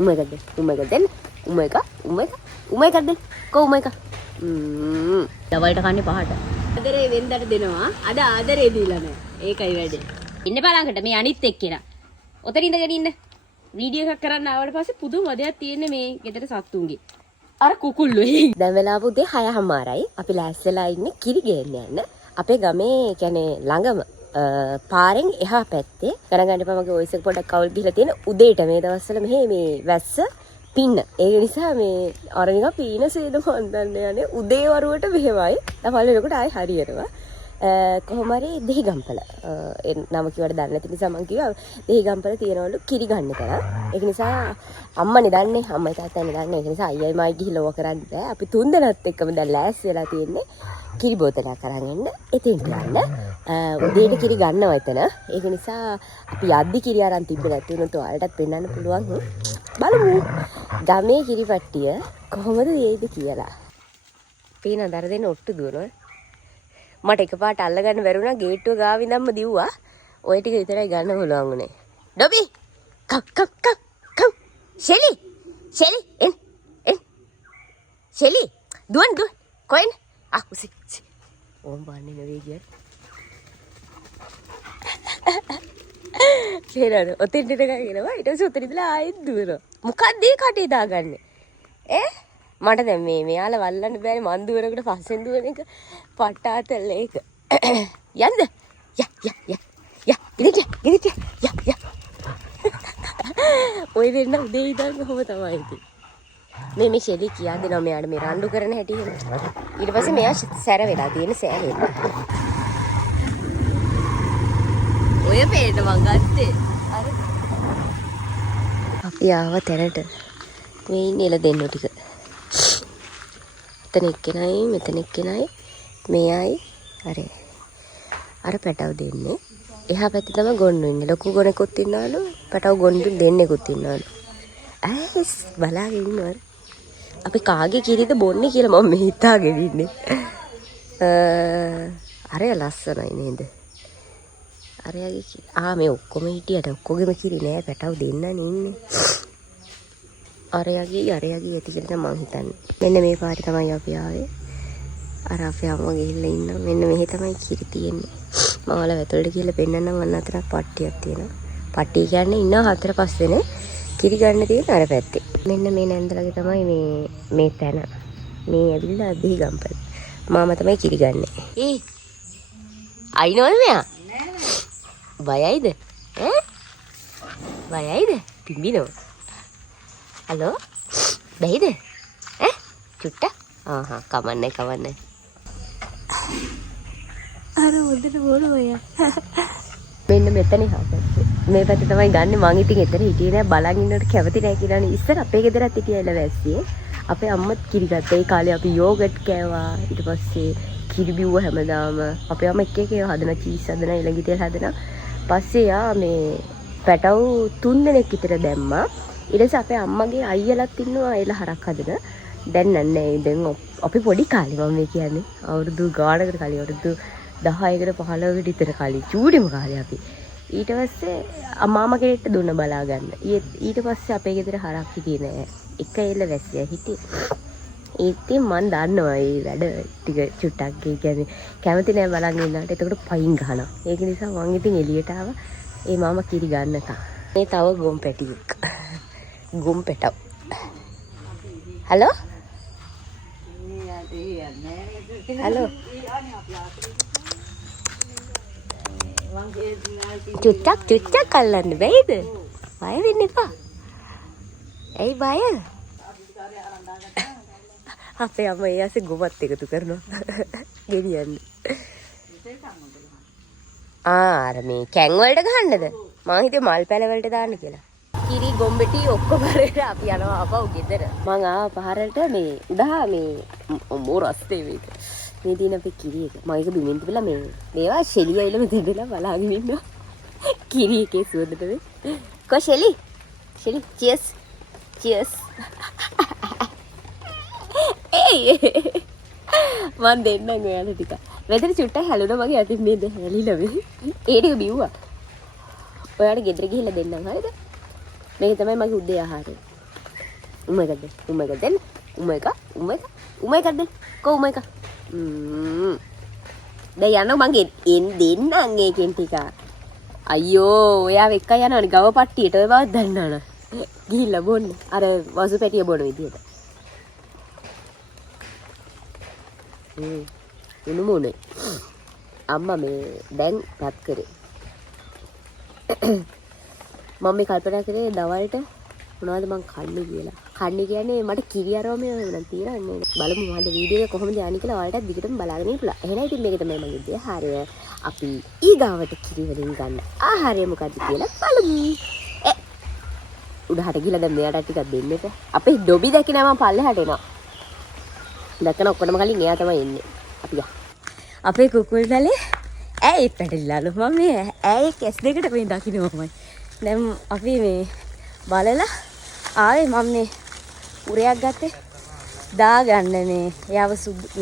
උමයකද දෙන්න. උමයකද කො උමයක. දවල්ට කන්නේ 5ට. ආදරේ වෙන්දට දෙනවා. අද ආදරේ දීලා නැහැ. ඒකයි වැඩේ. ඉන්න බලංගට මේ අනිත් එක්කෙනා. ඔතන ඉඳගෙන ඉන්න. වීඩියෝ එකක් කරන්න ආවට පස්සේ පුදුම වදයක් තියෙන්නේ මේ ගෙදර සත්තුන්ගේ. අර කුකුල්ලෝ. දැන් වෙලාව උදේ 6:00යි. අපි ලෑස්තිලා ඉන්නේ කිරි ගේන්න යන්න. අපේ ගමේ කියන්නේ ළඟම පාරෙන් එහා පැත්තේ ගණන් ගන්න මගේ වොයිස් එක පොඩ්ඩක් කවුල් ගිහලා තියෙන උදේට මේ දවස්වල මෙහි මේ වැස්ස පින්න. ඒ නිසා මේ අර නිකන් පීන සේද මන්දන්න යන්නේ උදේ වරුවට මෙහෙමයි. දවල් වෙනකොට ආයි හරියනවා. කොහොම හරි දෙහිගම්පල නම කිව්වට දන්නේ නැති නිසා මම කිව්වා දෙහිගම්පල තියනවලු කිරි ගන්න කරා. ඒක නිසා අම්මනේ දන්නේ අම්මයි තාත්තනේ දන්නේ. ඒක නිසා අයියයි මායි ගිහිල්ලා ඕක කරන්න බෑ. අපි තුන් දෙනාත් එක්කම දැන් ලෑස්ති වෙලා තියෙන්නේ කිරි බෝතලයක් අරන් එන්න. එතෙන් යන්න. උදේට කිරි ගන්නවා එතන. ඒක නිසා අපි යද්දි කිරි අරන් තිබ්බේ නැති වුණොත් ඔයාලටත් පෙන්වන්න පුළුවන්. බලමු. ගමේ කිරිපට්ටිය කොහොමද වේද කියලා. පේන දර දෙන්න ඔට්ටු දුවනවා. මට එකපාරට අල්ලගන්න බැරුණා ගේට්ටුව ගාව ඉඳන්ම දිව්වා. ඔය ටික විතරයි ගන්න පුළුවන් උනේ. ඩොබි කක් ෂෙලි එන් ෂෙලි දුවන් කොයින් උසි ඕම් බන්නේ නෙවෙයි ගියා. කියලා ඔතෙන්ට ගිහලා ඊට පස්සේ උතන ඉඳලා ආයෙත් දුවනවා. මොකක්ද මේ කටේ දාගන්නේ? මට දැන් මේ මෙයාලා වල්ලන්න බෑනේ මන් දුවනකොට පස්සෙන් දුවන එක පට්ටාතල් ඒක. යන්න. ගිරිට. ඔය දෙන්න උදේ ඉඳන් කොහොම තමයි ඉතින්. මේ ෂෙලි කියා දෙනවා මෙයාට මේ රණ්ඩු කරන හැටි එහෙම. ඊට පස්සේ මෙයා සැර වෙලා තියෙන සෑහෙන්න. ඔය පේට මං ගත්තේ. අර අපි ආව තැනට මේ ඉන්නේ එළ දෙන්නු ටික. එතන එක්කෙනයි මෙතන එක්කෙනයි මෙයයි අර පැටව දෙන්නේ. එහා පැත්තේ තමයි ගොන්නු ඉන්නේ. ලොකු ගොනෙකුත් ඉන්නවලු පැටව ගොන්නු දෙන්නෙකුත් ඉන්නවලු. ඇස් බලාගෙන ඉන්නවා. අපි කාගේ කිරිද බොන්නේ කියලා මම හිතාගෙන ඉන්නේ. අර ලස්සනයි නේද? අරයාගේ මේ ඔක්කොම හිටියට ඔක්කොගෙම කිරි නෑ පැටව දෙන්නනේ ඉන්නේ. අරයාගේ ඇති කියලා මම හිතන්නේ. මෙන්න මේ පාටි තමයි අපි ආවේ. අර අපේ අම්මා ගිහිල්ලා ඉන්නවා. මෙන්න මෙහෙ තමයි කිරි තියෙන්නේ. මම වල වැතුලට ගිහිල්ලා පෙන්නන්නම් අන්න අතරක් පට්ටියක් තියෙනවා. පට්ටිය කියන්නේ ඉන්නවා 4-5 දෙනෙක්. කිරි ගන්න තියෙන අර පැත්තේ. මෙන්න මේ නැන්දලගේ තමයි මේ තැන. මේ ඇවිල්ලා දෙහිගම්පල. මාමා තමයි කිරි ගන්නෙ. අයිනවද මෙයා? බයයිද? බයයිද? පිඹිනව. හලෝ? බැයිද? චුට්ටක්? කමන්නේ. අර හොඳට බොනවා. මෙන්න මෙතන මේ පැත්තේ තමයි ගන්න. මං ඉතින් එතන හිටියේ නෑ බලන් ඉන්නකොට කැමති නෑ කියලානේ. ඉස්සර අපේ ගෙදරත් හිටියා එළවැස්සියේ. අපේ අම්මත් කිරි ගත්තා. ඒ කාලේ අපි යෝගට් කෑවා. ඊට පස්සේ කිරි බිව්ව හැමදාම. අපේ අම්ම එක හදන චීස් හදන එළඟි තෙල් හදන. පස්සේ යා මේ පැටව් 3 දෙනෙක් විතර දැම්මා. ඊට පස්සේ අපේ අම්මගේ අයියලත් ඉන්නවා එළ හරක් හදන. දැන් නෑ. දැන් අපි පොඩි කාලේ මම මේ කියන්නේ අවුරුදු ගානකට කලින් අවුරුදු 10කට 15කට විතර කලින් චූටිම කාලේ අපි. ඊට පස්සේ අම්මාම කෙනෙක්ට දුන්න බලා ගන්න. ඊට පස්සේ අපේ ගෙදර හරක් හිටියේ නෑ. එක එළ වැස්සියා හිටියේ. ඉතින් මන් දන්නවා මේ වැඩ ටික චුට්ටක් කියන්නේ කැමති නෑ බලන් ඉන්නට. එතකොට පයින් ගහනවා. ඒක නිසා මං ඉතින් එළියට ආවා. ඒ මාමා කිරි ගන්නකම්. මේ තව ගොම් පැටියෙක්. ගොම් පැටව. හලෝ? හලෝ. චුට්ටක් අල්ලන්න බැයිද? බය වෙන්න එපා. ඇයි බය? අපේ අම්මා ඒ ඇසේ ගොමත් එකතු කරනවා. ගෙනියන්න. අර මේ කැන් වලට ගහන්නද? මං හිතුවේ මල් පැල වලට දාන්න කියලා. කිරි ගොම්බෙටි ඔක්කොම වලට අපි යනවා ආපහු ගෙදර. මං ආව පහරට මේ උදා මේ මොරස්තේ වේක. මේ දින අපි කිරි එක. මම ඒක බිමින් තිබිලා මේවා ෂෙලි ඇවිල්ලා මෙතන දෙලා බලාගෙන ඉන්නවා. කිරි එකේ සුවඳට මේ. කො ෂෙලි cheers. මන් දෙන්නම් ඔයාලා ටික. වෙදර චුට්ටක් හැලුණා මගේ අතින් නේද හැලිලා මේ. ඒ ටික බිව්වා. ඔයාලා ගෙදර ගිහිල්ලා දෙන්නම් හරිද? මේක තමයි මගේ උදේ ආහාරය. උමයිකක් දෙන්න. උමයිකක් දෙන්න. උමයික. උමයිකක් දෙන්න. කො උමයික. දැන් යනවා මං දෙන්නම් ඒකෙන් ටික. අයියෝ ඔයා එක්ක යනවනේ ගව පට්ටියට ඔය බවත් දන්නවනේ. ගිහිල්ලා බොන්න. අර වසු පැටිය බොන විදියට. උණුමුනේ. අම්මා මේ දැන් රත් කරේ. මම මේ කල්පනා කරේ දවල්ට මොනවද මං කන්නේ කියලා. කන්නේ කියන්නේ මට කිරි අරවම නම් තියෙනන්නේ. බලමු මොකද වීඩියෝ එක කොහොමද යන්නේ කියලා ඔයාලටත් දිගටම බලාගෙන ඉන්න. එහෙනම් ඉතින් මේක තමයි මගේ දෙහාරය. අපි ඊගාවට කිරි වලින් ගන්න ආහාරය මොකද්ද කියලා බලමු. උඩහට ගිහලා දැන් මෙයාට ටිකක් දෙන්න එපා. අපේ ඩොබි දැකිනා මම පල්ලෙහාට එනවා. දැක්කන ඔක්කොම කලින් එයා තමයි එන්නේ. අපි යා. අපේ කුකුල් දලේ ඇයි පැටලිලාලු මම මේ ඇයි කෙස් දෙකට මේ දකින්නමයි. දැන් අපි මේ බලලා ආවේ මම මේ උරයක් ගත්තේ දාගන්න මේ එයාව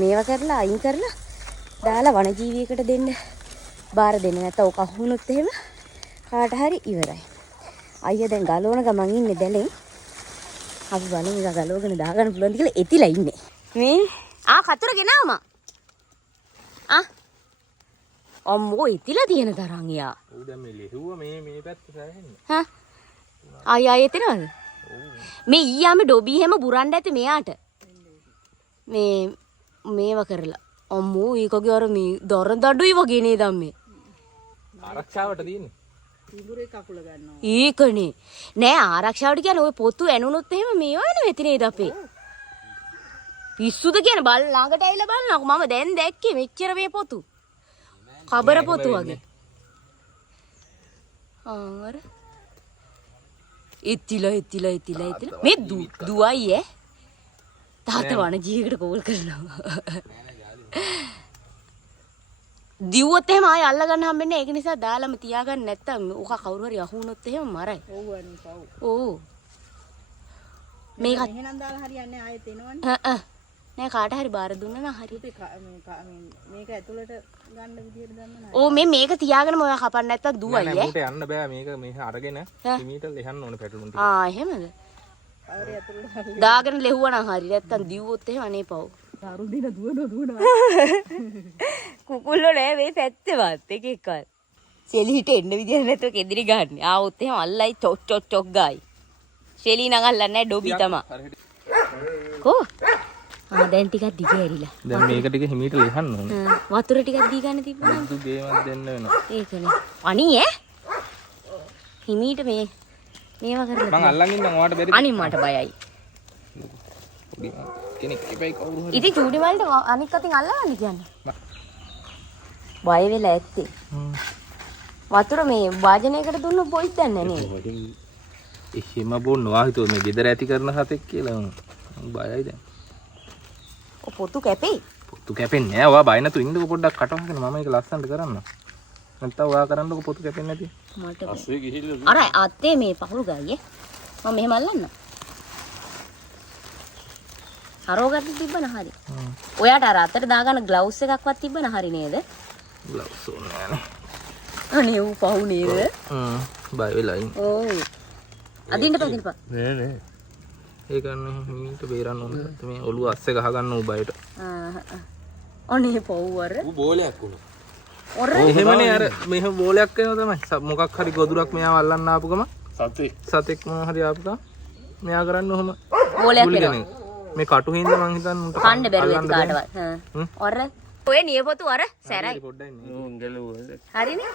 මේවා කරලා අයින් කරලා දාලා වනජීවියකට දෙන්න බාර දෙන්න නැත්නම් ඔක අහුනොත් එහෙම කාට හරි ඉවරයි. අයියා දැන් ගලවන ගමන් ඉන්නේ දැලෙන්. අපි බලමු ඉතින් ගලවගෙන දාගන්න පුළුවන්ද කියලා එතිලා ඉන්නේ. මේ කතර ගෙනාවම අම්මෝ එතිලා තියෙන තරම් යා. ඌ දැන් මේ ලෙහුව මේ පැත්ත සෑහෙන්න. හා ආයෙ එතනවද? මේ ඊයාම ඩොබි හැම බුරන්න ඇති මෙයාට. මේව කරලා. අම්මෝ ඒකගේ අර මේ දොරන් දඩුයි වගේ නේද අම්මේ. ආරක්ෂාවට තියෙන්නේ. ඉබුරේ කකුල ගන්නවා. ඒකනේ. නෑ ආරක්ෂාවට කියන්නේ ඔය පොතු ඇනුනොත් එහෙම මේ වයන වෙති නේද අපේ. පිස්සුද කියන බල ළඟට ඇවිල්ලා බලනකො මම දැන් දැක්කේ මෙච්චර මේ පොතු. කබර පොතු වගේ. අර ඉතිලා මේ දුවයි ඈ. තාත්තා වණ ජීවිකට කෝල් කරනවා. දිව්වොත් එහෙම ආයෙ අල්ල ගන්න හම්බෙන්නේ ඒක නිසා දාලම තියාගන්න නැත්තම් ඔක කවුරු හරි අහුනොත් එහෙම මරයි. ඔව් අනේ පව්. ඕ. මේක එහෙනම් දාලා හරියන්නේ ආයෙත් එනවනේ. නෑ කාට හරි බාර දුන්නා නම් හරි. මේක ඇතුළට ගන්න විදියට දන්න නෑ. ඕ මේක තියාගෙනම ඔයා කපන්න නැත්තම් දුවයි ඈ. නෑ මූට යන්න බෑ මේක මෙහෙ අරගෙන හිමීට ලෙහන්න ඕනේ පැටලුම් ටික. එහෙමද? කවරේ ඇතුළට දාගෙන ලෙහුවා නම් හරි. නැත්තම් දිව්වොත් එහෙම අනේ පව්. දරුන් දින දුවනවා. කුකුල්ලෝ නෑ මේ පැත්තේවත් එක එකක්. සෙලිහිට එන්න විදියක් නැතුව කෙදිරි ගන්න. ආවොත් එහෙම අල්ලයි චොක් ගායි. ෂෙලි නගල්ලා නෑ ඩොබි තමා. කෝ? දැන් ටිකක් දිගේ ඇරිලා. දැන් මේක ටික හිමීට ලෙහන්න ඕනේ. වතුර ටිකක් දී ගන්න තිබුණා. දුදු ගේමක් දෙන්න වෙනවා. ඒකනේ. අනී ඈ? හිමීට මේවා කරලා. මං අල්ලන් ඉන්නම් ඔයාට බැරිද? අනී මට බයයි. කෙනෙක් එපයි කවුරු හරි. ඉතින් චූටි වලට අනික් අතින් අල්ලගන්න කියන්නේ. බය වෙලා ඇත්තේ. වතුර මේ වාජනයකට දුන්නොත් පොයිත් දන්නේ නේද? එහෙම බොන්නවා හිතුව මේ ගෙදර ඇති කරන සතෙක් කියලා. බයයි දැන්. පොතු කැපේ. පොතු කැපෙන්නේ නෑ. ඔයා බය නැතු ඉන්නකො පොඩ්ඩක් කටවගෙන මම ඒක ලස්සනට කරන්න. නැත්නම් ඔයා කරන්නකො පොතු කැපෙන්නේ නැති. මට අස්සේ ගිහිල්ලා. අර අත්තේ මේ පහුරු ගායේ. මම මෙහෙම අල්ලන්න. හරෝගන්න තිබ්බන හරි. ඔයාට අර අතට දාගන්න ග්ලව්ස් එකක්වත් තිබ්බන හරි නේද? ග්ලව්ස් ඕනේ නෑනේ. අනේ ඌ පහු නේද? බය වෙලා ඉන්නේ. ඕ. අදින්න පදින්න. නෑ. ඒ ගන්න හිමීට බේරන්න ඕනේ. මේ ඔළුව අස්සේ ගහ ගන්න ඌ බයට. අනේ පව්වර. ඌ බෝලයක් වුණා. ඔර එහෙමනේ අර මෙහෙම බෝලයක් වෙනවා තමයි. මොකක් හරි ගොදුරක් මෙයාව අල්ලන්න ආපු ගම සතෙක් මොන හරි ආපු ගම මෙයා කරන්නේ ඔහම බෝලයක් වෙනවා. මේ කටු හින්දා මං හිතන්නේ උන්ට කන්න බැරුව ඇති කාටවත්. ඔර ඔය නියපොතු අර සැරයි. පොඩ්ඩයි නේ. හරිනේ.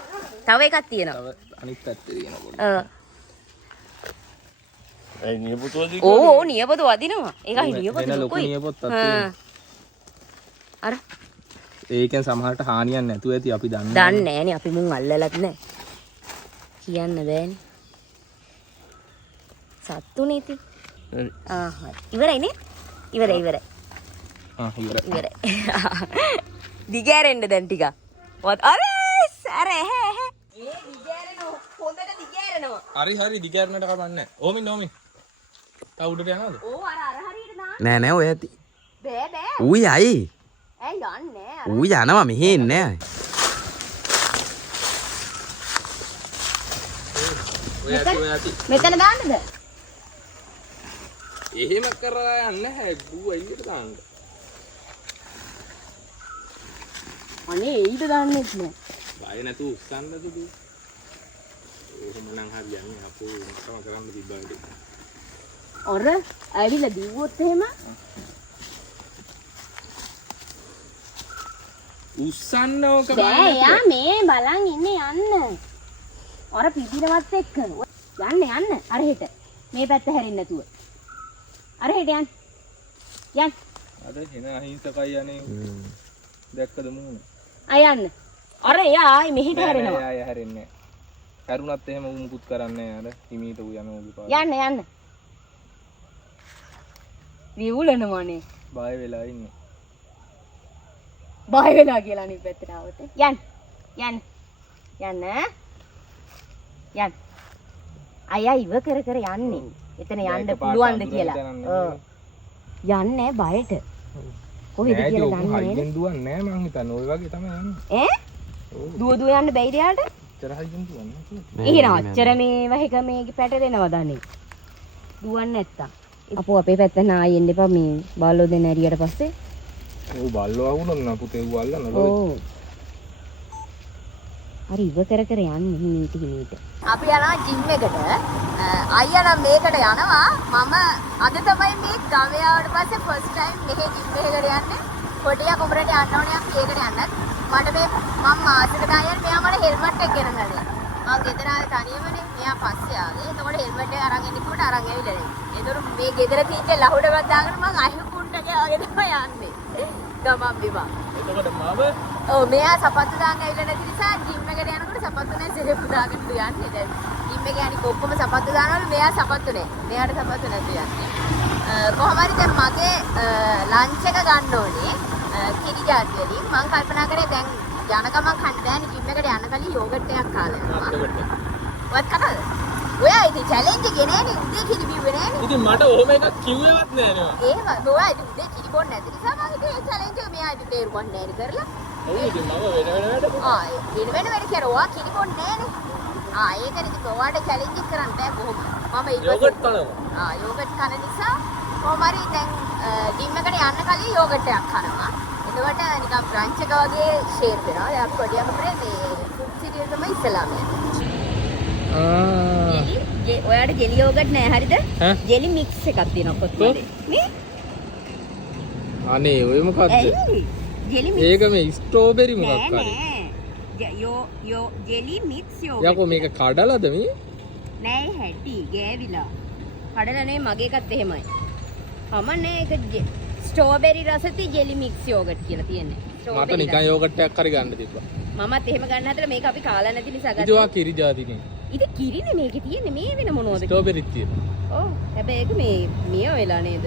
තව එකක් තියෙනවා. අනිත් පැත්තේ තියෙන පොඩ්ඩක්. ඒ නියපොතු වදින ඕ නියපොතු වදිනවා. ඒකයි නියපොතු ලොකු ලොකුයි. නියපොත්තක් තියෙනවා. අර ඒකෙන් සමහරට හානියක් නැතුව ඇති අපි දන්නේ. දන්නේ නෑනේ අපි මුන් අල්ලලත් නෑ. කියන්න බෑනේ. සත්තුනේ ඉතින්. හරි. හරි. ඉවරයිනේ? ඉවරයි. ඉවරයි. දිගෑරෙන්න දැන් ටිකක්. අර සැර ඈ. ඒ දිගෑරෙනවා. හොඳට දිගෑරෙනවා. හරි දිගෑරනට කමන්නේ. ඕමින්. තා උඩට යනවද? ඕ අර හරියට නා. නෑ ඔය ඇති. බෑ. ඌ යයි. ඇයි යන්නේ? ඌ යනවා මෙහෙ එන්නේ නෑ. ඔය ඇති. මෙතන දාන්නද? එහෙම කරලා යන්නේ නැහැ. බූ එළියට දාන්න. අනේ ඊට දාන්නෙත් නෑ. බය නැතුව උස්සන්නද බූ. එහෙම නම් හරියන්නේ අපෝ මොකම කරන්න තිබ්බාට. ඔර ඇවිල්ලා දිව්වොත් එහෙම උස්සන්න ඕක බෑ යා මේ බලන් ඉන්නේ යන්න. ඔර පිටිනවත් එක්ක යන්න අර හෙට. මේ පැත්ත හැරෙන්න නැතුව. අර හෙට යන්න. යන්න. අද එන අහිංසකයි යන්නේ. දැක්කද මූණ? අයන්න. අර එයා ආයි මෙහෙට හැරෙනවා. නෑ ආය හැරෙන්නේ නෑ. කරුණත් එහෙම මුකුත් කරන්නේ නෑ අර හිමීට ඌ යන ඕගේ පාර. යන්න. විවුලනමනේ. බය වෙලා ඉන්නේ. බය වෙලා කියලා අනිත් පැත්තට ආවොත්. යන්න. අයියා ඉව කර යන්නේ. එතන යන්න පුළුවන්ද කියලා. ඔව්. යන්නේ බයට. කොහෙද කියලා දන්නේ නේද? හයියෙන් දුවන්නේ නෑ මං හිතන්නේ. ওই වගේ තමයි යන්නේ. ඈ? දුව යන්න බැයිද යාට? අච්චර හයියෙන් දුවන්නේ. එහෙනම් අච්චර මේව එක මේක පැටලෙනවද අනේ? දුවන්නේ නැත්තම්. අපෝ අපේ පැත්තට ආයෙ එන්න එපා මේ බාලෝ දෙන ඇරියට පස්සේ. ඌ බල්ලෝ අවුලන නා පුතේ ඌ අල්ලන ලොයි. ඔව්. හරි ඉව කර යන්නේ හිමීට. අපි යනවා ජිම් එකට. අයියා නම් මේකට යනවා. මම අද තමයි මේ ගමේ ආවට පස්සේ ෆස්ට් ටයිම් මෙහෙ ජිම් එකට යන්නේ. කොටියා කුඹරට යන්න ඕනේ අපි ඒකට යන්නත්. මට මේ මම මාසෙකට ආයෙත් මෙයා මට හෙල්මට් එක ගෙනගන්න. මම ගෙදර ආවේ තනියමනේ. මෙයා පස්සේ ආවේ. එතකොට හෙල්මට් එක අරන් එන්න කිව්වට අරන් ඇවිල්ලා නැහැ. ඒතර මේ ගෙදර තියෙන ලහුඩවත් දාගෙන මම අහිකුණ්ඩ ගාගෙන තමයි යන්නේ. ගමම් බිමා. එතකොට මම ඔව් මෙයා සපත්තු දාන්න ඇවිල්ලා නැති නිසා ජිම් එකට යනකොට සපත්තු නැහැ සෙරෙප්පු දාගෙන යන්නේ. දැන් ජිම් එකේ අනික ඔක්කොම සපත්තු දානවලු මෙයා සපත්තු නැහැ. මෙයාට සපත්තු නැතු යන්නේ. කොහොම හරි දැන් මගේ ලන්ච් එක ගන්න ඕනේ. කිරි ජාති වලින් මම කල්පනා කරේ දැන් යන ගමන් කන්න දැන් ජිම් එකට යන කලින් යෝගට් එකක් කාලා යනවා. වත් කනද? ඔයා ඉතින් චැලෙන්ජ් එකේ නෑනේ උදේ කිරි බිව්වේ නෑනේ. ඉතින් මට ඔහොම එකක් කිව්වෙවත් නෑ නේ. එහෙම ඔයා ඉතින් උදේ කිරි බොන්නේ නැති නිසා මම ඉතින් ඒ චැලෙන්ජ් එක මෙයා ඉතින් තේරුම් ගන්න නෑනේ කරලා. ඔව් ඉතින් මම වෙන වැඩ වෙන වැඩ කියලා ඔයා කිරි බොන්නේ නෑනේ. ඒකනේ ඉතින් ඔයාට චැලෙන්ජ් එක කරන්න බෑ කොහොම. මම යෝගට් කනවා. යෝගට් කන නිසා කොහොම හරි දැන් ජිම් එකට යන්න කලින් යෝගට් එකක් කනවා. එතකොට නිකන් බ්‍රන්ච් එක වගේ ෂේප් වෙනවා. දැන් කොටියම ප්‍රේ මේ ෆුඩ් සිරියල් තමයි ඉස්සලාම යන්නේ. ඔයාට ජෙලි යෝගට් නෑ හරිද? ජෙලි මික්ස් එකක් තියෙනවා කොත්මලේ. මේ අනේ ඔය මොකක්ද? Jelly mix. ඒක මේ ස්ට්‍රෝබෙරි මොකක් හරි. නෑ. Jelly mix yoghurt. යකෝ මේක කඩලාද මේ? නෑ හැටි ගෑවිලා. කඩලා නේ මගේ එකත් එහෙමයි. කමන්නේ ඒක ස්ට්‍රෝබෙරි රසති ජෙලි මික්ස් යෝගට් කියලා තියෙන්නේ. මට නිකන් යෝගට් එකක් හරි ගන්න තිබ්බා. මමත් එහෙම ගන්න හදලා මේක අපි කාලා නැති නිසා ගත්තා. ඉතින් කිරි ජාතිනේ. ඉතින් කිරිනේ මේකේ තියෙන්නේ මේ වෙන මොනවද? ස්ට්‍රෝබෙරිත් තියෙනවා. ඔව්. හැබැයි ඒක මේ මිය වෙලා නේද?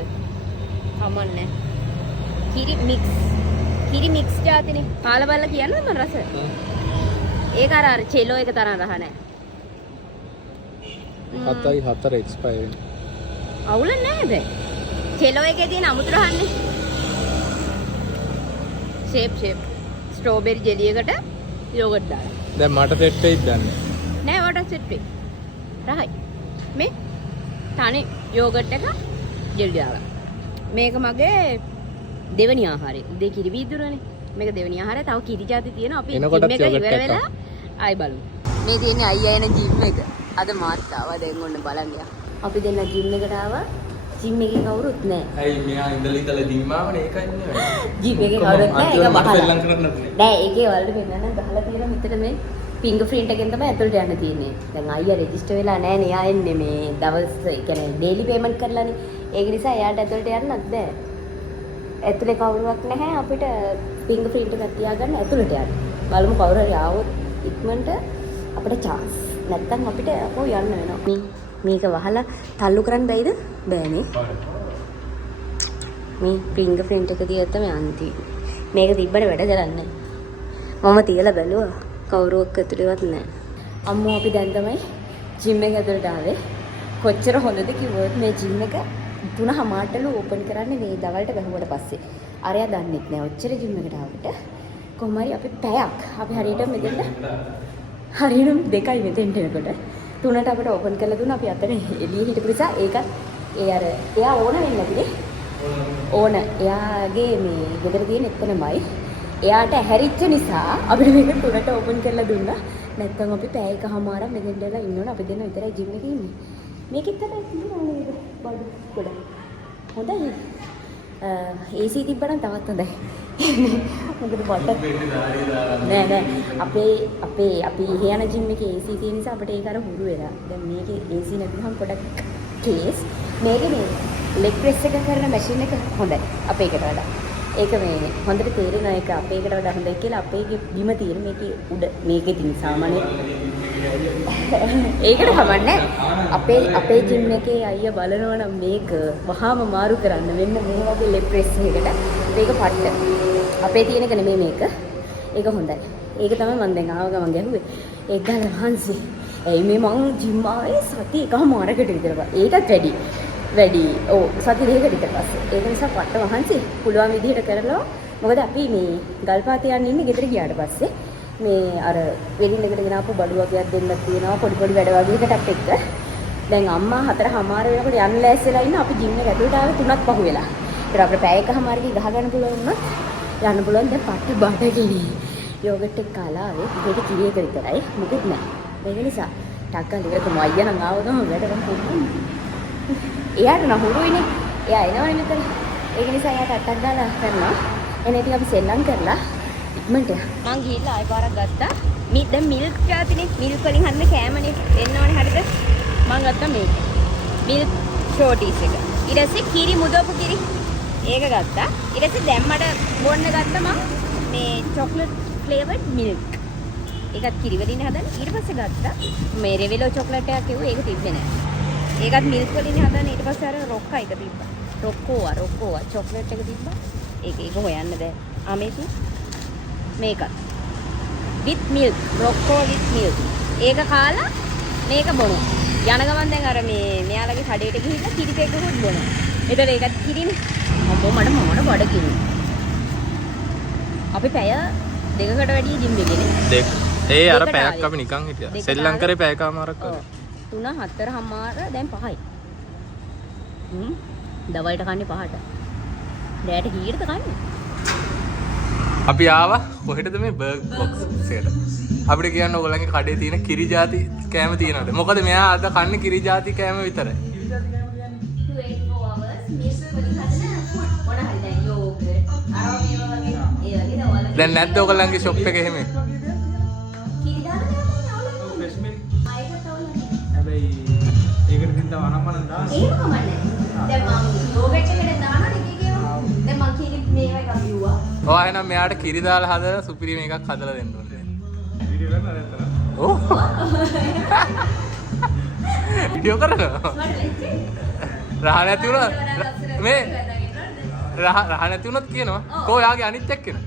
කමන්නේ. කිරි මික්ස් ජාතිනේ. කාලා බලලා කියන්නද මම රස? ඒක අර චෙලෝ එක තරම් රහ නැහැ. 7.4 එක්ස්පයර් වෙනවා. අවුල නැහැ හැබැයි. චෙලෝ එකේ තියෙන අමුතු රහන්නේ. ෂේප් ස්ට්‍රෝබෙරි ජෙලි එකට යෝගට් දාලා. දැන් මට සෙට් වෙයිද දන්නේ නෑ ඔයාට සෙට් වෙයි. රහයි. මේ තනි යෝගට් එක ජෙලි දාලා. මේක මගේ දෙවෙනි ආහාරය. උදේ කිරි වීදුරනේ. මේක දෙවෙනි ආහාරය. තව කිරි જાති තියෙනවා. අපි ජිම් එක ඉවර වෙලා ආයි බලමු. මේ තියෙන්නේ අයියා එන ජිම් එක. අද මාත් ආවා දැන් ඔන්න බලන්න යා. අපි දෙන්න ජිම් එකට ආවා. ජිම් එකේ කවුරුත් නැහැ. ඇයි මෙයා ඉඳලා දිම්මාවනේ ඒකයි නේ. ජිම් එකේ කවුරුත් නැහැ. ඒක මට බහලා. සෙල්ලම් කරන්නත් නෑ. නෑ ඒකේ වලට පෙන්නන්න ගහලා තියෙන මෙතන මේ ෆින්ගර් ප්‍රින්ට් එකෙන් තමයි ඇතුළට යන්න තියෙන්නේ. දැන් අයියා රෙජිස්ටර් වෙලා නැහැ නේ. එයා එන්නේ මේ දවස් ඒ කියන්නේ ඩේලි පේමන්ට් කරලානේ. ඒක නිසා එයාට ඇතුළට යන්නත් බෑ. ඇතුලේ කවුරුවක් නැහැ අපිට ෆින්ගර් ප්‍රින්ට් එකක් තියාගන්න ඇතුළට යන්න. බලමු කවුරු හරි ආවොත් ඉක්මනට අපිට chance. නැත්තම් අපිට අපෝ යන්න වෙනවා. මේක වහලා තල්ලු කරන්න බැයිද? බෑනේ. මේ ෆින්ගර් ප්‍රින්ට් එක තියලා තමයි අන්ති. මේක තිබ්බට වැඩ කරන්නේ. මම තියලා බැලුවා. කවුරුවක් ඇතුළේවත් නැහැ. අම්මෝ අපි දැන් තමයි ජිම් එක ඇතුළට ආවේ. කොච්චර හොඳද කිව්වොත් මේ ජිම් එක 3:00ටලු ඕපන් කරන්නේ මේ දවල්ට බැලුවට පස්සේ. අරයා දන්නෙත් නෑ ඔච්චර ජිම් එකට ආවට. කොහොම හරි අපි පැයක් අපි හරියට මෙතෙන්ට හරියට 2යි මෙතෙන්ට එනකොට 3ට අපිට ඕපන් කරලා දුන්නා. අපි අතන එළියේ හිටපු නිසා ඒකත් ඒ අර එයා ඕන වෙන්නේ නැතිනේ. ඕන. එයාගේ මේ ගෙදර තියෙන එතනමයි. එයාට හැරිච්ච නිසා අපිට මේක 3ට ඕපන් කරලා දුන්නා. නැත්තම් අපි පැය එකමාරක් මෙතෙන් ඉඳලා ඉන්නවනේ අපි දෙන්න විතරයි ජිම් එකේ ඉන්නේ. මේකෙත් තමයි තියෙනවා නේද? බඩු ගොඩ. හොඳයි. AC තිබ්බනම් තවත් හොඳයි. මොකද බඩ නෑ අපි යන ජිම් එකේ AC තියෙන නිසා අපිට ඒක අර හුරු වෙලා. දැන් මේකේ AC නැතිනම් පොඩක් කේස්. මේකේ මේ ලෙග් ප්‍රෙස් එක කරන මැෂින් එක හොඳයි අපේ එකට වඩා. ඒක මේ හොඳට තේරෙනවා ඒක අපේ එකට වඩා හොඳයි කියලා. අපේ බිම තියෙන මේකේ උඩ මේකේ තියෙන සාමාන්‍ය ඒකට කමන්නේ අපේ ජිම් එකේ අයියා බලනවා නම් මේක වහාම මාරු කරන්න මෙන්න මේ වගේ ලෙග් ප්‍රෙස් එකකට මේක පට්ට අපේ තියෙන එක නෙමෙයි මේක ඒක හොඳයි ඒක තමයි මම දැන් ආව ගමන් ගැහුවේ ඒක ගාලා වහන්සේ එයි මේ මං ජිම් ආවේ සති එකමාරකට විතර ඒකත් වැඩි ඔව් සති දෙකකට විතර පස්සේ ඒක නිසා පට්ට වහන්සේ පුළුවන් විදිහට කරලා මොකද අපි මේ ගල්පාත යන්න ඉන්නේ ගෙදර ගියාට පස්සේ මේ අර වෙලින්දකට ගෙනාපු බඩු වගේක් දෙන්නක් තියෙනවා පොඩි වැඩ වගේකටත් එක්ක දැන් අම්මා 4:00 වෙනකොට යන්න ලෑස්තිලා ඉන්න අපි ජිම් එක ඇතුළට ආවේ 3ක් පහු වෙලා. ඒතර අපිට පැය එකමාරකින් ගහ ගන්න පුළුවන් වුණා. යන්න පුළුවන් දැන් පට්ටි බඩගිනි. යෝගට් එක කාලා ආවේ දෙක කිරි එක විතරයි. මොකද නෑ. ඒක නිසා ටක් ගාලා ඉවර කරමු. අයියා නම් ආව ගමන් වැඩ කරමු. එයාට නම් හුරුයිනේ. එයා එනවනේ මෙතන. ඒක නිසා එයාට ටක් ගාලා කරනවා. එනේ ඉතින් අපි සෙල්ලම් කරලා ඉක්මනට මං ගිහිල්ලා ආයෙ පාරක් ගත්තා. දැන් මිල්ක් යාතිනේ. මිල්ක් වලින් හදන කෑමනේ එන්නවනේ හරිද? මං ගත්තා මේක. මිල්ක් ෂෝටිස් එක. ඊට පස්සේ කිරි මුදවපු කිරි. ඒක ගත්තා. ඊට පස්සේ දැන් මට බොන්න ගත්තා මං මේ චොක්ලට් ෆ්ලේවර්ඩ් මිල්ක්. ඒකත් කිරි වලින් හදන. ඊට පස්සේ ගත්තා මේ රෙවෙලෝ චොක්ලට් එකක් කිව්වා ඒක තිබ්බේ නැහැ. ඒකත් මිල්ක් වලින් හදන. ඊට පස්සේ අර රොක්කා එක තිබ්බා. රොක්කෝවා චොක්ලට් එක තිබ්බා. ඒක හොයන්න බෑ. අමේති මේක with milk රොක්කෝ with milk ඒක කාලා මේක බොනවා යන ගමන් දැන් අර මේ මෙයාලගේ කඩේට ගිහිල්ලා කිරි දෙකකුත් බොනවා එතකොට ඒකත් කිරිනේ අම්මෝ මට බඩ කිරි අපි පැය දෙකකට වැඩි ජිම් එකේනේ ඒ අර පැයක් අපි නිකන් හිටියා සෙල්ලම් කරේ පැයකමාරක් කරේ 3 4:00 දැන් 5යි දවල්ට කන්නේ 5ට දැයට කීයටද කන්නේ අපි ආවා කොහෙටද මේ බර්ග් බොක්ස් එකට අපිට කියන්න ඕගොල්ලන්ගේ කඩේ තියෙන කිරි ಜಾති කෑම තියෙනවද මොකද මෙයා අද කන්නේ කිරි ಜಾති කෑම විතරයි 24 hours මිල්ක් වලින් හදන මොන හරි දැන් යෝගට් අර මේ වගේ ඒ වගේ දවල් දැන් නැද්ද ඕගොල්ලන්ගේ ෂොප් එකේ එහෙම කිරි දාන්න යනවා ෆ්‍රෙෂ් මිල්ක් ආයෙත් අවුලන්නේ හැබැයි ඒකට දින් තව අනම්මන දාන්න ඒක කමන්නේ දැන් මම යෝගට් එකට දානවා නේ කියනවා දැන් මම කිරි මේවා එකක් බිව්වා ඔය එහෙනම් මෙයාට කිරි දාලා හදලා සුපිරිම එකක් හදලා දෙන්න ඕනේ වීඩියෝ කරලා නැත්තර ඕ වීඩියෝ කරනවා රහ නැති වුණා මේ රහ නැති වුණොත් කියනවා කෝ යාගේ අනිත් එක්කන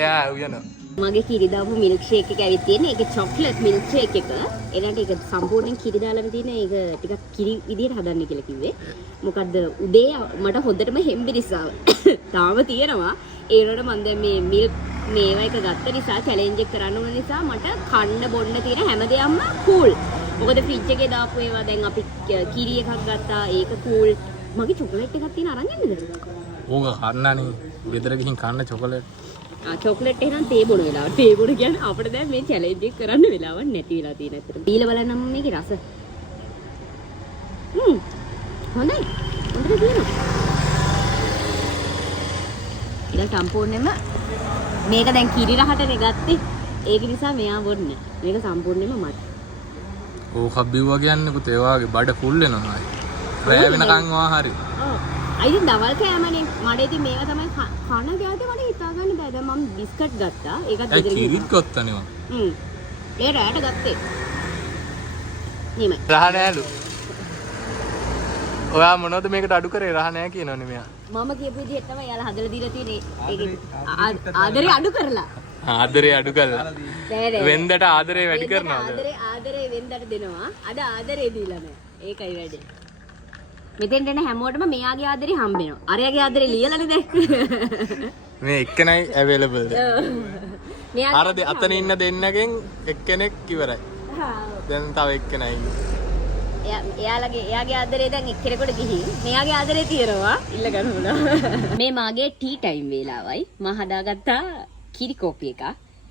එයා උයනවා මගේ කිරි දාපු මිල්ක් ෂේක් එක ඇවිත් තියෙන ඒක චොක්ලට් මිල්ක් ෂේක් එක එනට ඒක සම්පූර්ණයෙන් කිරි දාලාම තියෙන ඒක ටිකක් කිරි විදියට හදන්න කියලා කිව්වේ මොකද්ද උදේ මට හොඳටම හෙම්බිරිස්සාව තාම තියෙනවා ඒ වුණාට මම දැන් මේ මිල්ක් මේවා එක ගත්ත නිසා චැලෙන්ජ් එක කරන්න ඕන නිසා මට කන්න බොන්න තියෙන හැමදේම කූල් මොකද ෆ්‍රිජ් එකේ දාපු ඒවා දැන් අපි කිරි එකක් ගත්තා ඒක කූල් මගේ චොකලට් එකක් තියෙන අරන් යන්නද ඕක කන්නනේ ගෙදර ගිහින් කන්න චොකලට් චොක්ලට් එහෙනම් තේ බොන වෙලාවට තේ බොන කියන්නේ අපිට දැන් මේ චැලෙන්ජ් එක කරන්න වෙලාවක් නැති වෙලා තියෙන අතර. දීලා බලන්න මේකේ රස. හොඳයි. හොඳට තියෙනවා. ඊළඟ සම්පූර්ණයෙන්ම මේක දැන් කිරි රහටනේ ගත්තේ. ඒක නිසා මෙයා බොන්නේ. මේක සම්පූර්ණයෙන්ම මට. ඕක බිව්වා කියන්නේ පුතේ වාගේ බඩ ෆුල් වෙනවා. රෑ වෙනකන් වා හරි. ඔව්. අයිතින් දවල් කෑමනේ මට ඉතින් මේක තමයි කන ගෑද මට හිතා ගන්න බෑ. දැන් මම බිස්කට් ගත්තා. ඒකත් ඒ කිරිත් ගත්තනේ මම. ඒ රෑට ගත්තේ. නෙමෙයි. රහ නෑලු. ඔයා මොනවද මේකට අඩු කරේ රහ නෑ කියනවනේ මෙයා. මම කියපු විදිහට තමයි යාලා හදලා දීලා තියෙන්නේ. ඒක ආදරේ අඩු කරලා. ආදරේ අඩු කරලා. නෑ නෑ. වෙන්දට ආදරේ වැඩි කරනවද? ආදරේ වෙන්දට දෙනවා. අද ආදරේ දීලා නෑ. ඒකයි වැඩේ. මෙතෙන්ට එන හැමෝටම මෙයාගේ ආදරේ හම්බ වෙනවා. අරයාගේ ආදරේ ලියලානේ දැන්. මේ එක්කෙනයි අවైలබල් ද. මෙයාගේ අර අතන ඉන්න දෙන්නගෙන් එක්කෙනෙක් ඉවරයි. දැන් තව එක්කෙනයි ඉන්නේ. එයාගේ ආදරේ දැන් එක්කෙනෙකුට ගිහින් මෙයාගේ ආදරේ තියෙනවා ඉල්ල ගන්න උනා. මේ මාගේ ටී ටයිම් වේලාවයි. මම හදාගත්තා කිරි කෝපි එකක්.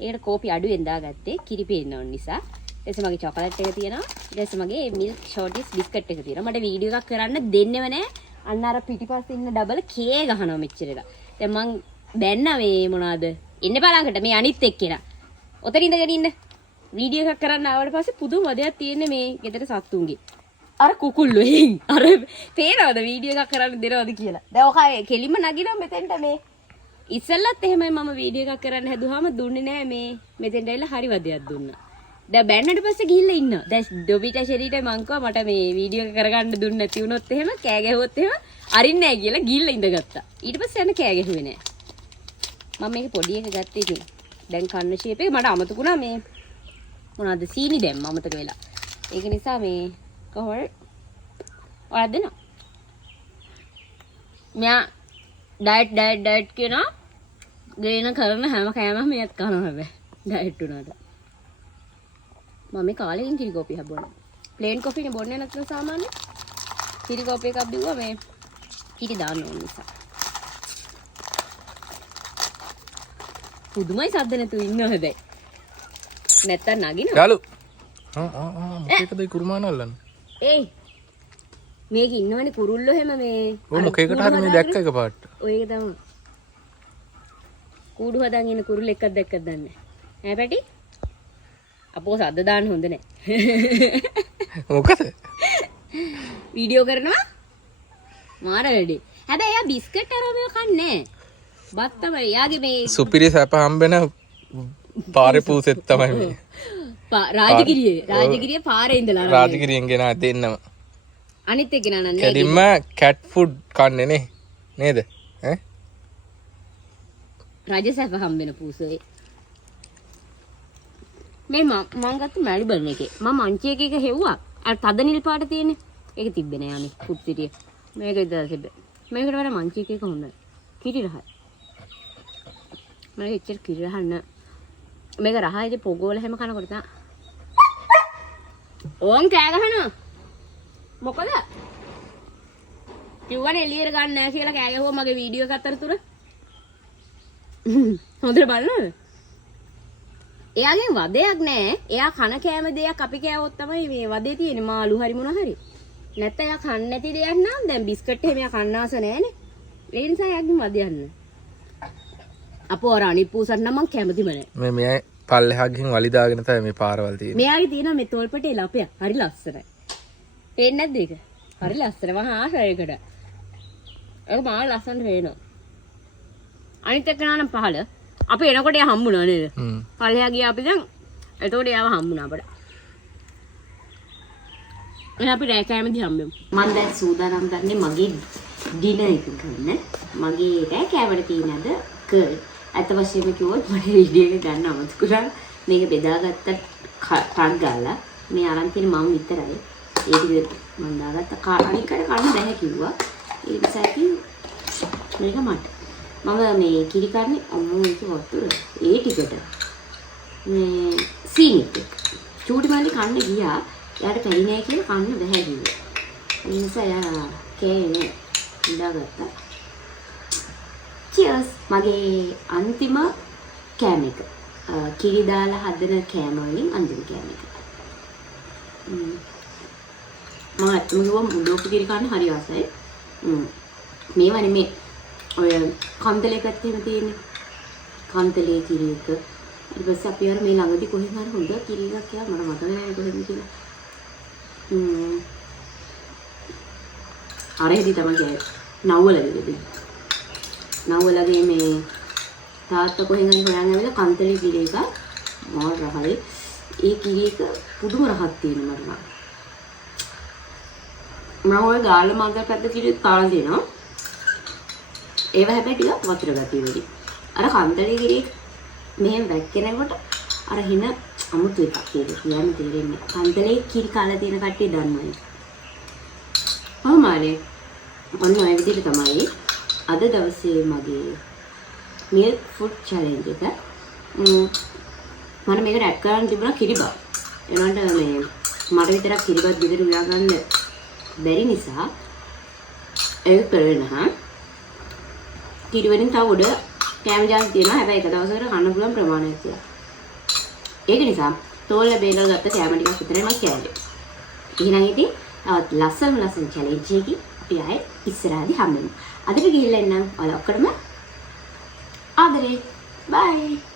ඒකට කෝපි අඩුවෙන් දාගත්තේ කිරි පේන්න ඕන නිසා. ඊට පස්සේ මගේ චොකලට් එක තියෙනවා. ඊට පස්සේ මගේ මිල්ක් ෂෝටිස් බිස්කට් එක තියෙනවා. මට වීඩියෝ එකක් කරන්න දෙන්නෙම නෑ. අන්න අර පිටිපස්සේ ඉන්න ඩබල් කේ ගහනවා මෙච්චර එක. දැන් මං බැන්න මේ මොනවාද? ඉන්න බලංකට මේ අනිත් එක්කෙනා. ඔතන ඉඳගෙන ඉන්න. වීඩියෝ එකක් කරන්න ආවට පස්සේ පුදුම වදයක් තියෙන්නේ මේ ගෙදර සත්තුන්ගේ. අර කුකුල්ලෝ එයින් අර පේනවද වීඩියෝ එකක් කරන්න දෙනවද කියලා. දැන් ඔක කෙලින්ම නගිනවා මෙතෙන්ට මේ. ඉස්සෙල්ලත් එහෙමයි මම වීඩියෝ එකක් කරන්න හැදුවාම දුන්නේ නෑ මේ මෙතෙන්ට ඇවිල්ලා හරි වදයක් දුන්නා. දැන් බැන්නට පස්සේ ගිහිල්ලා ඉන්නවා. දැන් ඩොබිට ශරීරයට මං කිව්වා මට මේ වීඩියෝ එක කරගන්න දුන්නේ නැති වුණොත් එහෙම කෑ ගැහුවොත් එහෙම අරින්නේ නැහැ කියලා ගිහිල්ලා ඉඳගත්තා. ඊට පස්සේ යන කෑ ගැහුවේ නෑ. මම මේක පොඩි එක ගත්තේ ඉතින්. දැන් කන්න ෂේප් එක මට අමතකුණා මේ මොනවද සීනි දැම්ම අමතක වෙලා. ඒක නිසා මේ කොහොල් ඔයාලා දෙනවා. මෙයා ඩයට් කියනවා. ගේන කරන හැම කෑමම මෙයත් කනවා හැබැයි. ඩයට් උනාට. මම මේ කාලෙකින් කිරි කෝපි හම්බුණා. ප්ලේන් කෝපි නේ බොන්නේ නැත්නම් සාමාන්‍ය. කිරි කෝපි එකක් බිව්වා මේ කිරි දාන්න ඕන නිසා. පුදුමයි සද්ද නැතුව ඉන්නව හැබැයි. නැත්තම් නගිනවා. යාලු. මොකේකද කුරුමාන අල්ලන්නේ? ඒයි. මේක ඉන්නවනේ කුරුල්ලෝ හැම මේ ඔය මොකේකට හරි මේ දැක්ක එකපාරට. ඔය එක තමයි. කූඩු හදාගෙන ඉන්න කුරුල්ල එකක් දැක්කද දන්නේ නැහැ. ඈ පැටි? අපෝ සද්ද දාන්න හොඳ නැහැ. මොකද? වීඩියෝ කරනවා? මාර වැඩි. හැබැයි එයා බිස්කට් අරම කන්නේ නැහැ. බත් තමයි. එයාගේ මේ සුපිරි සැප හම්බෙන පාරේ පූසෙත් තමයි මේ. රාජගිරියේ පාරේ ඉඳලා රාජගිරියෙන් ගෙන දෙන්නම. අනිත් එක නෑ නෑ. කෙලින්ම කැට් ෆුඩ් කන්නේ නේ. නේද? ඈ? රාජසැප හම්බෙන පූසෙයි. මේ මම ගත්ත මැලිබර්න් එකේ. මම මංචි එක හෙව්වා. අර තද නිල් පාට තියෙන්නේ. ඒක තිබ්බේ නෑ අනේ ෆුඩ් සිටිය. මේක ඉදලා තිබ්බේ. මේකට වඩා මංචි එක හොඳයි. කිරි රහයි. මම එච්චර කිරි රහන්න. මේක රහයිද පොගෝල හැම කනකොට තා. ඕම් කෑ ගහනවා. මොකද? කිව්වනේ එළියට ගන්න නැහැ කියලා කෑ ගැහුවා මගේ වීඩියෝ එක අතරතුර. හොඳට බලනවද? එයාගෙන් වදයක් නැහැ. එයා කන කෑම දෙයක් අපි කෑවොත් තමයි මේ වදේ තියෙන්නේ මාළු හරි මොන හරි. නැත්නම් එයා කන්නේ නැති දෙයක් නම් දැන් බිස්කට් එහෙම එයා කන්න ආස නැහැනේ. ඒ නිසා එයාගෙන් වදයක් නැහැ. අපෝ අර අනිත් පූසත් නම් මං කැමතිම නැහැ. මේ පල්ලෙහා ගිහින් වලි දාගෙන තමයි මේ පාරවල් තියෙන්නේ. මෙයාගේ තියෙනවා මේ තෝල්පටේ ලපයක්. හරි ලස්සනයි. පේන්නේ නැද්ද ඒක? හරි ලස්සන මහා ආශයකට. ඒක මාර ලස්සනට පේනවා. අනිත් එක නානම් පහල. අපි එනකොට එයා හම්බුණා නේද? පල්ලෙහා ගියා අපි දැන්. එතකොට එයාව හම්බුණා අපිට. එහෙනම් අපි රෑ කෑමදී හම්බෙමු. මම දැන් සූදානම් ගන්නේ මගේ ඩිනර් එක ගන්න. මගේ රෑ කෑමට තියෙන අද කර්ඩ්. අත වශයෙන්ම කිව්වොත් මට වීඩියෝ එක ගන්න අමතකුණා. මේක බෙදාගත්ත ටක් ගාලා මේ අරන් තියෙන මම විතරයි. ඒක මම දාගත්ත අනිකට කන්න බෑ කිව්වා. ඒ නිසා ඉතින් මේක මට. මම මේ කිරි කන්නේ අම්මෝ ඒක වතුර. ඒ ටිකට මේ සීනිත් එක්ක. චූටි මල්ලි කන්න ගියා. එයාට පැයි නෑ කියලා කන්න බෑ කිව්වා. ඒ නිසා එයා කෑනේ ඉඳගත්තා. Cheers. මගේ අන්තිම කෑම එක. කිරි දාලා හදන කෑම වලින් අන්තිම කෑම එක. මම අතුරුම මුඩෝපු කිරි කන්න හරි ආසයි. මේවා නෙමේ ඔය කන්තලයකත් එහෙම තියෙන්නේ. කන්තලේ කිරි එක. ඊට පස්සේ අපි අර මේ ළඟදී කොහෙන් හරි හොඳ කිරි එකක් කියලා මට මතක නෑ කොහෙන්ද කියලා. අරේදී තමයි ගියේ. නව්වලගේදී. නව්වලගේ මේ තාත්තා කොහෙන් හරි හොයන් ඇවිල්ලා කන්තලේ කිරි එක මාර රහයි. ඒ කිරි එක පුදුම රහක් තියෙනවා මට නම්. මම ඔය ගාල්ල මග්ග පැද්ද කිරි කාලා දෙනවා. ඒව හැබැයි ටිකක් වතුර ගතිය වෙලි. අර කන්තලේ කිරි මෙහෙම වැක්කෙනකොට අර හින අමුතු එකක් කියන්නේ තේරෙන්නේ. කන්තලේ කිරි කාලා තියෙන කට්ටිය දන්නවා. කොහොමද? ඔන්න ඔය විදිහට තමයි අද දවසේ මගේ milk food challenge එක. මම මේකට ඇඩ් කරන්න තිබුණා කිරි බා. ඒනොන්ට මේ මට විතරක් කිරිබත් ගෙදර උයා ගන්න බැරි නිසා ඒක කරේ නැහැ. කිරි වලින් තව උඩ කෑම ජාති තියෙනවා. හැබැයි එක දවසකට කන්න පුළුවන් ප්‍රමාණයක් තියෙනවා. ඒක නිසා තෝල්ල බේලව ගත්ත කෑම ටිකක් විතරයි මම කෑවේ. එහෙනම් ඉතින් තවත් ලස්සන චැලෙන්ජ් එකකින් අපි ආයේ ඉස්සරහදී හම්බෙමු. අදට ගිහිල්ලා එන්නම්. ඔයාලා ඔක්කොටම ආදරේ. බයි.